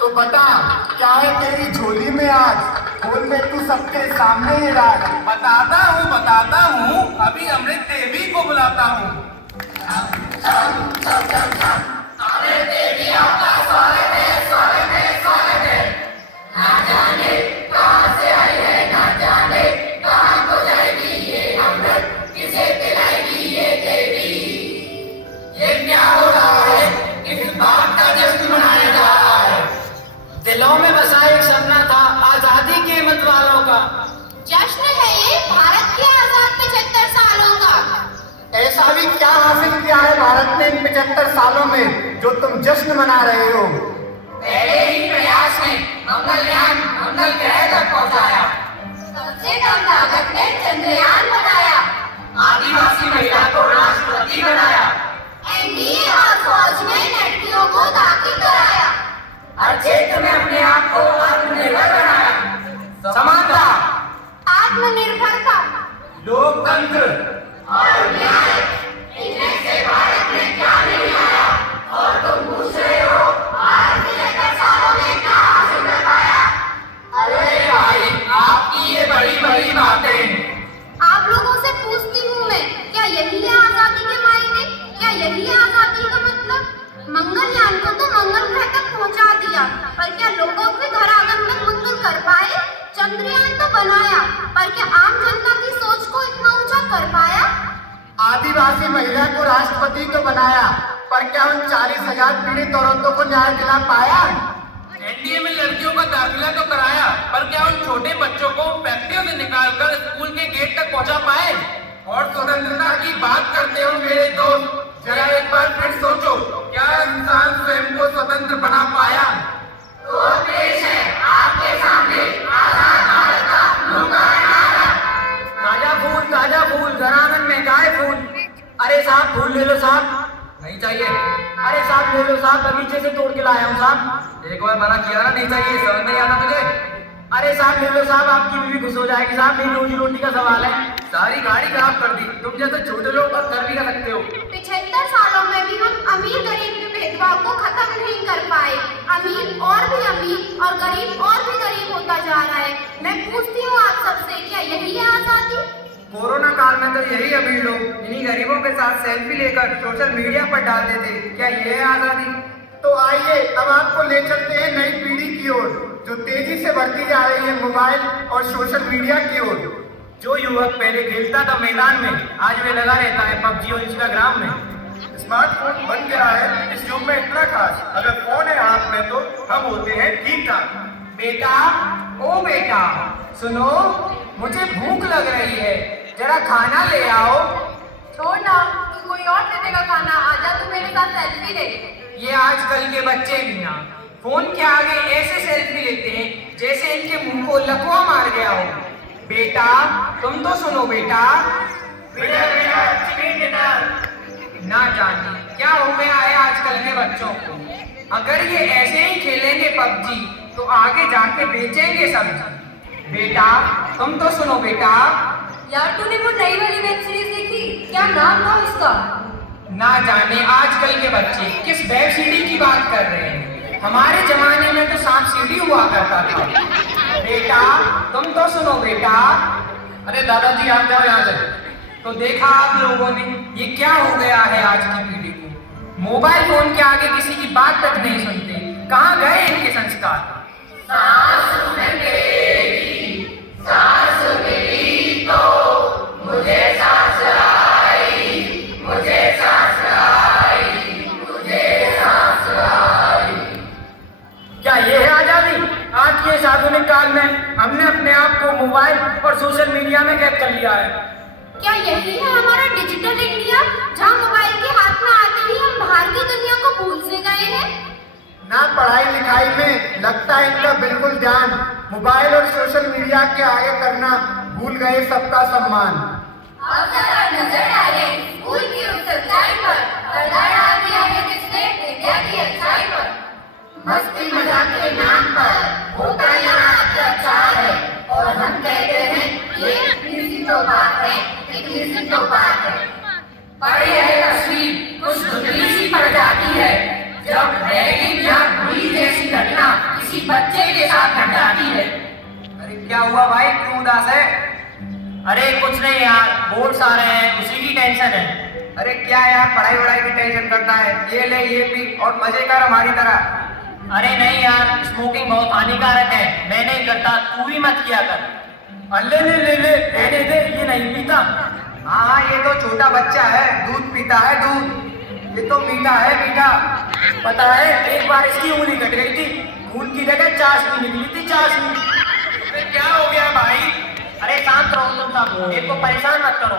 तो बता, क्या है तेरी झोली में आज? खोल दे तू सबके सामने ये राज। बताता हूँ, अभी अमृत देवी को बुलाता हूँ। अमृत देवी आपका स्वागत है, स्वागत है, स्वागत है। ना जाने कहाँ से आई है, ना जाने कहाँ को जाएगी ये अमृत, किसे पिलाएगी ये देवी। ये क्या हो रहा है, किस बात का जश्न मनाया जा रहा है? दिलों में बसा एक सपना था आजादी के मत वालों का। जश्न है ये भारत के आजाद 75 सालों का। ऐसा भी क्या हासिल किया है भारत ने इन 75 सालों में जो तुम जश्न मना रहे हो? पहले ही प्रयास ने मंगलयान मंगल ग्रह तक पहुंचाया। सबसे कम लागत में चंद्रयान बनाया। आदिवासी महिला को राष्ट्रपति बनाया। एनडीए और फौज में लड़कियों को दाखिल कराया। हर क्षेत्र में अपने आप को आत्मनिर्भर बनाया। समानता, आत्मनिर्भरता, लोकतंत्र और न्याय, इनमें से भारत ने क्या नहीं आया? और तुम पूछ रहे हो भारत ने 75 सालों में क्या हासिल कर पाया? अरे भाई, आपकी ये बड़ी बड़ी बातें। आप लोगों से पूछती हूँ मैं, क्या यही है आजादी के मायने? क्या यही है आजादी का मतलब? मंगलयान को तो मंगल ग्रह तक पहुंचा दिया, पर क्या लोगों के घर आंगन तक मंगल कर पाए? चंद्रयान तो बनाया, पर क्या आम जनता की सोच को इतना ऊंचा कर पाया? आदिवासी महिला को राष्ट्रपति तो बनाया, पर क्या उन 40,000 पीड़ित औरतों को न्याय दिला पाया? एनडीए में लड़कियों का दाखिला तो कराया, पर क्या उन छोटे बच्चों को फैक्ट्रियों से निकालकर स्कूल के गेट तक पहुंचा पाए? और स्वतंत्रता की बात करते हो मेरे दोस्त, जरा एक बार फिर सोचो, क्या इंसान स्वयं को स्वतंत्र बना पाया? तो पेश है आपके सामने आजाद भारत का लोकार्पण नारा। ताजा फूल घरांगन में गाय फूल। अरे साहब फूल ले लो साहब। नहीं चाहिए। अरे साहब ले लो साहब, बगीचे से तोड़ के लाया हूँ साहब। एक बार मना किया ना, नहीं चाहिए, समझ नहीं आता तुझे? अरे साहब ले लो साहब, आपकी बीवी खुश हो जाएगी साहब, मेरी रोजी रोटी का सवाल है। सारी गाड़ी खराब कर दी। तुम जैसे छोटे लोग बस कर भी कर सकते हो। 75 सालों में भी हम अमीर गरीब के भेदभाव को खत्म नहीं कर पाए। अमीर और भी अमीर और गरीब और भी गरीब होता जा रहा है। मैं पूछती हूँ आप सबसे, क्या यही है आजादी? कोरोना काल में तो यही अमीर लोग इन्हीं गरीबों के साथ सेल्फी लेकर सोशल मीडिया पर डालते थे। क्या ये है आजादी? तो आइए अब आपको ले चलते हैं नई पीढ़ी की ओर, जो तेजी से बढ़ती जा रही है मोबाइल और सोशल मीडिया की ओर। जो युवक पहले खेलता था मैदान में, आज वे लगा रहता है पबजी और इंस्टाग्राम में। स्मार्टफोन बन गया है इस युग में इतना खास, अगर फोन है हाथ में तो हम होते हैं ठीक ठाक। बेटा, ओ बेटा, सुनो, मुझे भूख लग रही है, जरा खाना ले आओ। छोड़ ना, तू कोई और दे देगा खाना। आजा तू मेरे साथ सेल्फी ले। ये आजकल के बच्चे भी ना फोन के आगे ऐसे सेल्फी लेते हैं जैसे इनके मुंह को लकवा मार गया हो। बेटा, तुम तो सुनो बेटा। ना जाने क्या हो गया है आजकल के बच्चों को। अगर ये ऐसे ही खेलेंगे पबजी तो आगे जाके बेचेंगे सब्जी। बेटा, तुम तो सुनो बेटा। यार तूने वो नई वाली वेब सीरीज देखी? क्या नाम था उसका? ना जाने आजकल के बच्चे किस वेब सीडी की बात कर रहे हैं। हमारे जमाने में तो सांप सीढ़ी हुआ करता था। बेटा, तुम तो सुनो बेटा। अरे दादाजी आप जाओ यहाँ से। तो देखा आप लोगों ने, ये क्या हो गया है आज की पीढ़ी को। मोबाइल फोन के आगे किसी की बात तक नहीं सुनते। कहाँ गए इनके संस्कार? सांस मिली तो मुझे सांस आई, मुझे सांस आई, मुझे सांस आई। क्या ये है आजादी? आज के इस आधुनिक काल में हमने अपने आप को मोबाइल और सोशल मीडिया में कैद कर लिया है। क्या यही है हमारा डिजिटल इंडिया, जहाँ मोबाइल के हाथ में आते ही हम बाहर की दुनिया को भूल से गए हैं? ना पढ़ाई लिखाई में लगता है इनका बिल्कुल ध्यान, मोबाइल और सोशल मीडिया के आगे करना भूल गए सबका सम्मान। अब जरा नजर डालें स्कूल की उस सच्चाई पर, पर्दा डाल दिया है जिसने विद्या की अच्छाई पर। मस्ती मजाक के नाम पर होता यहाँ अत्याचार है, और हम कहते हैं ये इतनी तो बात है, इतनी तो बात है। पर यह तस्वीर कुछ धुंधली सी पड़ जाती है जब रैगिंग या बुली जैसी घटना किसी बच्चे के साथ घट जाती है। अरे क्या हुआ भाई, क्यों उदास है? अरे कुछ नहीं यार, बोर्ड्स आ रहे हैं, उसी की टेंशन है। अरे क्या यार, पढ़ाई वढ़ाई की टेंशन करता है, ये ले ये पी और मजे कर हमारी तरह। अरे नहीं यार, स्मोकिंग बहुत हानिकारक है, मैं नहीं करता, तू भी मत किया कर। ले ले ले ले रहने दे, ये नहीं पीता। हाँ, ये तो छोटा बच्चा है, दूध पीता है दूध, ये तो मीठा है मीठा। पता है, एक बार इसकी उंगली कट गई थी, खून की जगह चाशनी निकली थी, चाशनी। अरे क्या हो गया भाई? अरे शांत रहो तुम सब, मेरे को परेशान मत करो।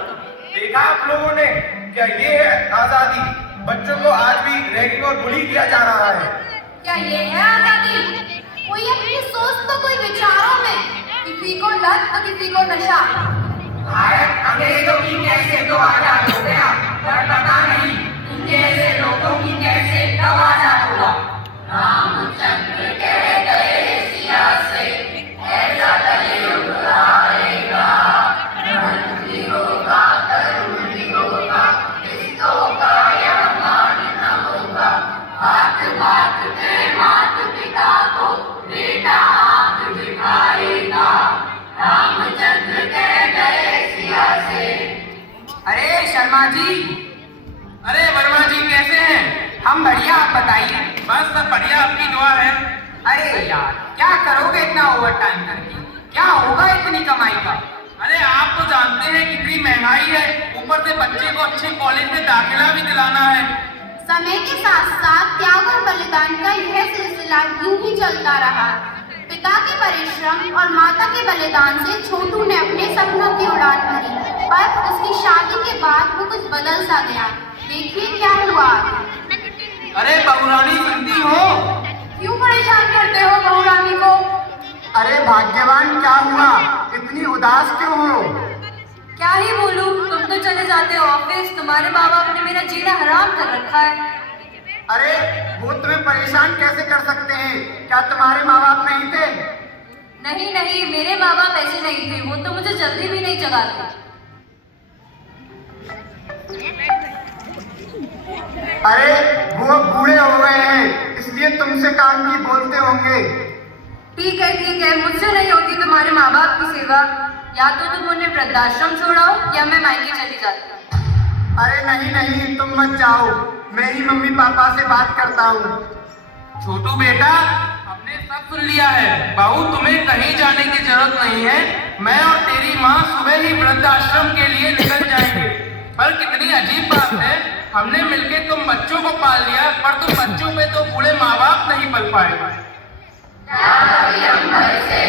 देखा आप लोगों ने, क्या ये है आजादी? बच्चों को आज भी रैगिंग और बुली किया जा रहा है। क्या ये है आजादी? कोई अपनी सोच तो कोई विचारों में, किसी को लत तो किसी को नशा। भारत अंग्रेजों की कैसे तो आजाद हो गया, पर पता नहीं इन जैसे लोगों की कैसे कब आजाद होगा। रामचंद्र कह गए सिया से, ऐसा कलयुग आएगा, धर्म भी होगा कर्म भी होगा, रिश्तों का यमान न होगा। बात बात पे मात पिता को बेटा आंख दिखाएगा, रामचंद्र कह गए सिया से। अरे शर्मा जी, अरे वर्मा जी कैसे हैं? हम बढ़िया, आप बताइए। बस सब बढ़िया, आपकी दुआ है। अरे यार, क्या करोगे इतना ओवर टाइम करके, क्या होगा इतनी कमाई का? अरे आप तो जानते हैं कितनी महंगाई है, ऊपर से बच्चे को अच्छे कॉलेज में दाखिला भी दिलाना है। समय के साथ साथ त्याग और बलिदान का यह सिलसिला यूं ही चलता रहा। पिता के परिश्रम और माता के बलिदान से छोटू ने अपने सपनों की उड़ान भरी, पर उसकी शादी के बाद वो कुछ बदल सा गया। देखिए क्या हुआ। अरे बहुरानी सुनती हो? क्यों परेशान करते हो बहू रानी को? अरे भाग्यवान, क्या हुआ? इतनी उदास क्यों हो? क्या ही बोलूं, तुम तो चले जाते हो ऑफिस, तुम्हारे माँ बाप ने मेरा जीना हराम कर रखा है। अरे वो तुम्हें परेशान कैसे कर सकते हैं? क्या तुम्हारे माँ बाप नहीं थे? नहीं नहीं, मेरे माँ बाप ऐसे नहीं थे, वो तो मुझे जल्दी भी नहीं जगाते। अरे वो बूढ़े हो गए हैं, इसलिए तुमसे काम की बोलते होंगे। ठीक है, मुझसे नहीं होती तुम्हारे माँ बाप की सेवा। या तो तुम उन्हें वृद्धाश्रम छोड़ाओ या मैं मायके चली जाती हूँ। अरे नहीं नहीं, तुम मत जाओ, मैं ही मम्मी पापा से बात करता हूँ। छोटू बेटा, हमने सब सुन लिया है, बहू तुम्हें कहीं जाने की जरूरत नहीं है। मैं और तेरी माँ सुबह ही वृद्धाश्रम के लिए निकल जाएंगे। पर कितनी अजीब बात है, हमने मिलके तुम बच्चों को पाल लिया, पर तुम बच्चों पे तो बूढ़े माँ बाप नहीं पल पाए। क्या कभी अंबर से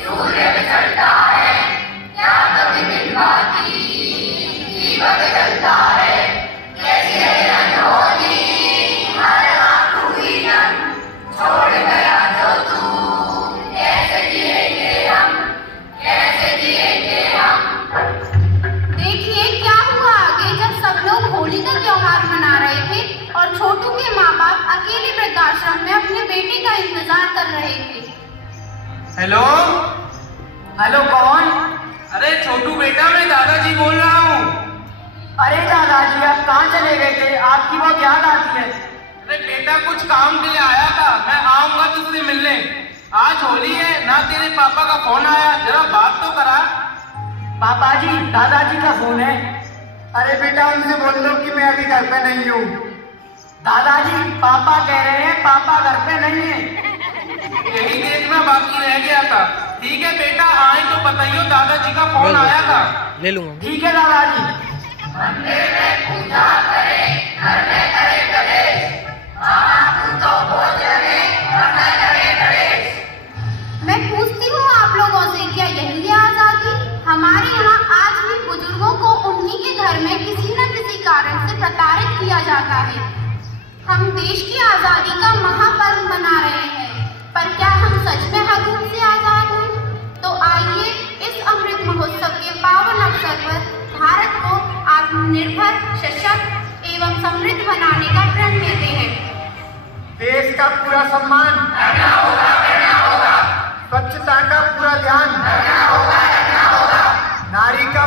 सूर्य निकलता है, क्या कभी बिलवाती दीपक जलता है, कैसी है अनहोनी हर आँख हुई नम, छोड़ गया जो तू, कैसे जिएंगे हम, कैसे जिएंगे हम। देखिए क्या हुआ आगे, जब सब लोग होली का त्योहार मना रहे थे और छोटू के माँ बाप अकेले वृद्धाश्रम में अपने बेटे का इंतजार कर रहे थे। हेलो हेलो, कौन? अरे छोटू बेटा, मैं दादाजी बोल रहा हूँ। अरे दादाजी, आप कहाँ चले गए थे? आपकी बहुत याद आती है। अरे बेटा, कुछ काम के लिए आया था, मैं आऊंगा तुझसे मिलने। आज होली है ना, तेरे पापा का फोन आया, जरा बात तो करा। पापा जी, दादाजी का फोन है। अरे बेटा, उनसे बोल दो कि मैं अभी घर पे नहीं हूँ। दादाजी, पापा कह रहे हैं पापा घर पे नहीं है। यही देखना बाकी रह गया था। ठीक है बेटा, आए तो बताइयो, दादाजी का फोन आया था। ले लूंगा। ठीक है दादाजी। मंदिर में पूजा करे, घर में करे गणेश, तू तो भोजने घर में करे गणेश। मैं पूछती हूँ आप लोगों से, क्या यही है आजादी? हमारे यहाँ आज भी बुजुर्गों को उन्हीं के घर में किसी न किसी कारण से प्रताड़ित किया जाता है। हम देश की आजादी का महापर्व मना रहे हैं, पर क्या हम सच में हकूक से आजाद हैं? तो आइए इस अमृत महोत्सव के पावन अवसर पर भारत को आत्मनिर्भर, सशक्त एवं समृद्ध बनाने का प्रण लेते हैं। देश का पूरा सम्मान करना होगा, स्वच्छता का पूरा ध्यान, करना होगा। नारी का